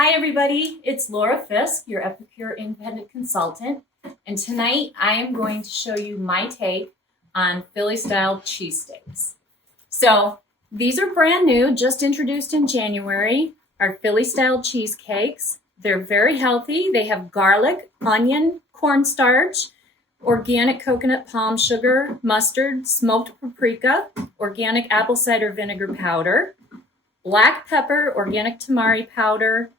Hi everybody, it's Laura Fisk, your Epicure Independent Consultant, and tonight I am going to show you my take on Philly style cheesesteaks. So these are brand new, just introduced in January, our Philly style cheesecakes. They're very healthy. They have garlic, onion, cornstarch, organic coconut palm sugar, mustard, smoked paprika, organic apple cider vinegar powder, black pepper, organic tamari powder,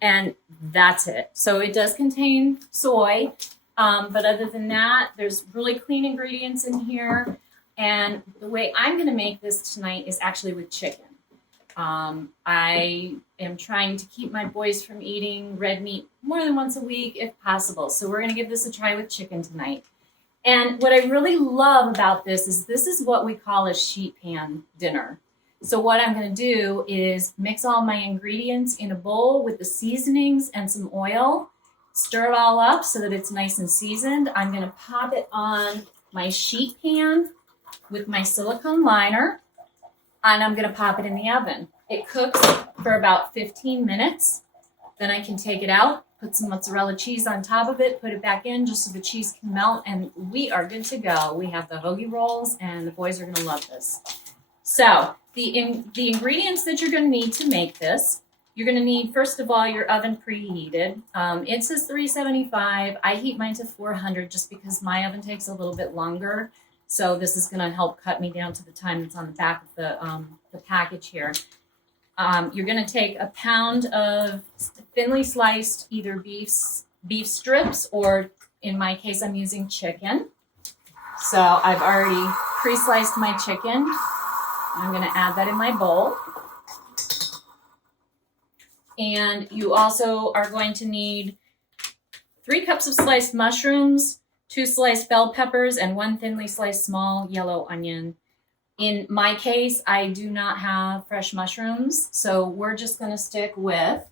and that's it. So it does contain soy, but other than that, there's really clean ingredients in here. And the way I'm going to make this tonight is actually with chicken. I am trying to keep my boys from eating red meat more than once a week if possible. So we're going to give this a try with chicken tonight. And what I really love about this is what we call a sheet pan dinner. So what I'm going to do is mix all my ingredients in a bowl with the seasonings and some oil, stir it all up so that it's nice and seasoned. I'm going to pop it on my sheet pan with my silicone liner, and I'm going to pop it in the oven. It cooks for about 15 minutes. Then I can take it out, put some mozzarella cheese on top of it, put it back in just so the cheese can melt, and we are good to go. We have the hoagie rolls, and the boys are going to love this. So the ingredients that you're going to need to make this, you're going to need, first of all, your oven preheated. It says 375. I heat mine to 400 just because my oven takes a little bit longer. So this is going to help cut me down to the time that's on the back of the package here. You're going to take a pound of thinly sliced either beef strips, or in my case, I'm using chicken. So I've already pre-sliced my chicken. I'm going to add that in my bowl. And you also are going to need 3 cups of sliced mushrooms, 2 sliced bell peppers, and 1 thinly sliced small yellow onion. In my case, I do not have fresh mushrooms, so we're just going to stick with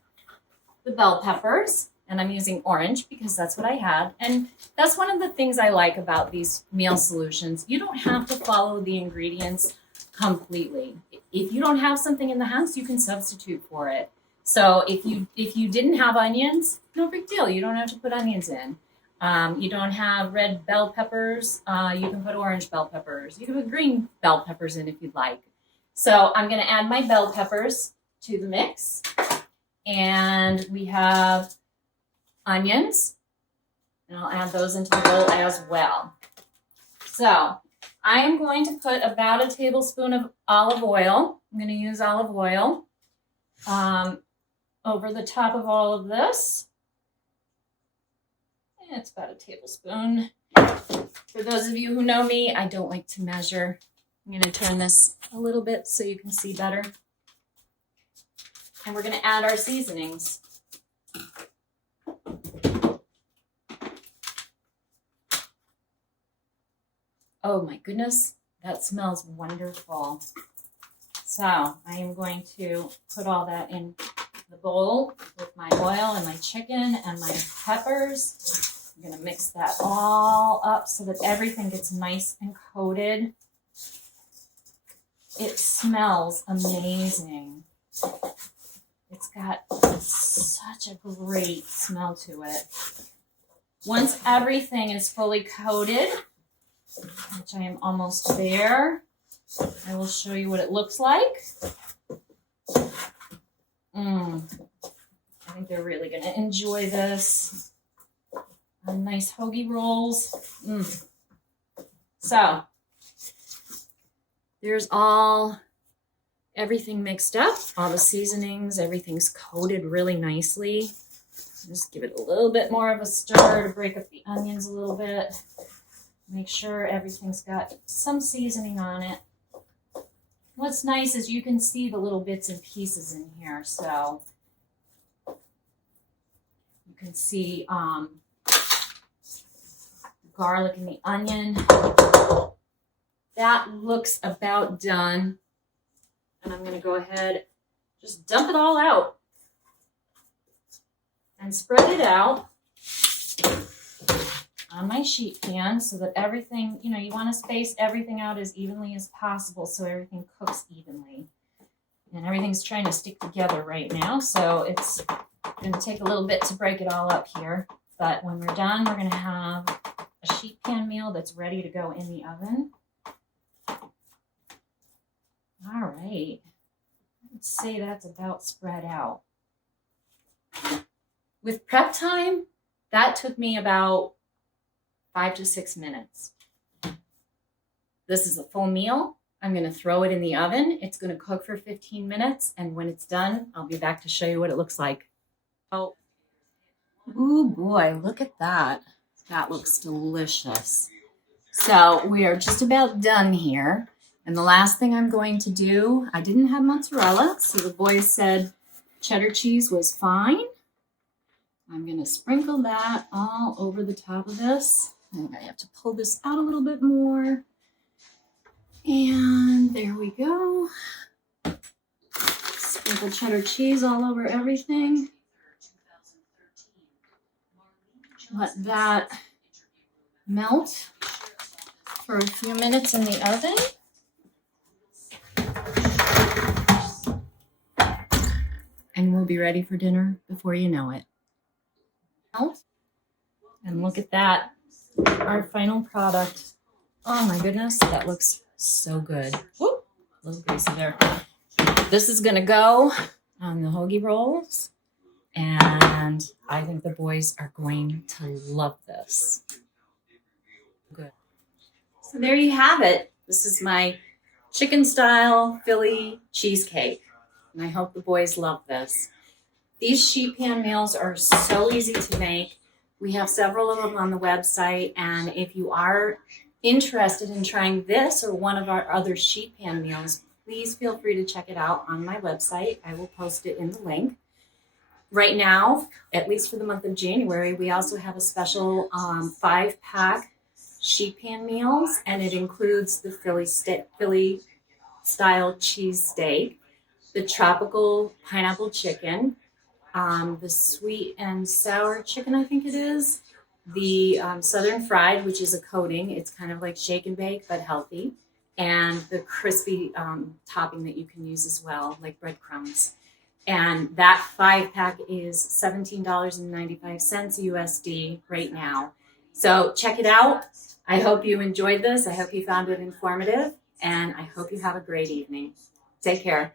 the bell peppers. And I'm using orange because that's what I had. And that's one of the things I like about these meal solutions. You don't have to follow the ingredients completely. If you don't have something in the house, you can substitute for it. So if you didn't have onions, no big deal. You don't have to put onions in. You don't have red bell peppers, you can put orange bell peppers. You can put green bell peppers in if you'd like. So I'm going to add my bell peppers to the mix. And we have onions, and I'll add those into the bowl as well. So I am going to put about a tablespoon of olive oil. I'm going to use olive oil over the top of all of this. And it's about a tablespoon. For those of you who know me, I don't like to measure. I'm going to turn this a little bit so you can see better. And we're going to add our seasonings. Oh my goodness, that smells wonderful. So I am going to put all that in the bowl with my oil and my chicken and my peppers. I'm going to mix that all up so that everything gets nice and coated. It smells amazing. It's got such a great smell to it. Once everything is fully coated, which I am almost there, I will show you what it looks like. I think they're really going to enjoy this. Nice hoagie rolls. So there's everything mixed up, all the seasonings, everything's coated really nicely. Just give it a little bit more of a stir to break up the onions a little bit. Make sure everything's got some seasoning on it. What's nice is you can see the little bits and pieces in here. So you can see the garlic and the onion. That looks about done. And I'm going to go ahead, just dump it all out and spread it out on my sheet pan so that everything, you want to space everything out as evenly as possible so everything cooks evenly. And everything's trying to stick together right now, so it's It's gonna take a little bit to break it all up here, but when we're done, we're gonna have a sheet pan meal that's ready to go in the oven. All right, let's say that's about spread out. With prep time, that took me about 5 to 6 minutes. This is a full meal. I'm gonna throw it in the oven. It's gonna cook for 15 minutes, and when it's done, I'll be back to show you what it looks like. Oh, ooh boy, look at that. That looks delicious. So we are just about done here. And the last thing I'm going to do, I didn't have mozzarella, so the boys said cheddar cheese was fine. I'm gonna sprinkle that all over the top of this. I'm gonna have to pull this out a little bit more. And there we go. Sprinkle cheddar cheese all over everything. Let that melt for a few minutes in the oven. And we'll be ready for dinner before you know it. And look at that, our final product. Oh my goodness, that looks so good. Whoop, a little greasy there. This is gonna go on the hoagie rolls, and I think the boys are going to love this. Good. So there you have it. This is my chicken style Philly cheesecake. And I hope the boys love this. These sheet pan meals are so easy to make. We have several of them on the website, and if you are interested in trying this or one of our other sheet pan meals, please feel free to check it out on my website. I will post it in the link. Right now, at least for the month of January, we also have a special 5-pack sheet pan meals, and it includes the Philly style cheesesteak, the tropical pineapple chicken, the sweet and sour chicken, I think it is, the southern fried, which is a coating. It's kind of like shake and bake, but healthy, and the crispy topping that you can use as well, like breadcrumbs. And that 5-pack is $17.95 USD right now. So check it out. I hope you enjoyed this. I hope you found it informative, and I hope you have a great evening. Take care.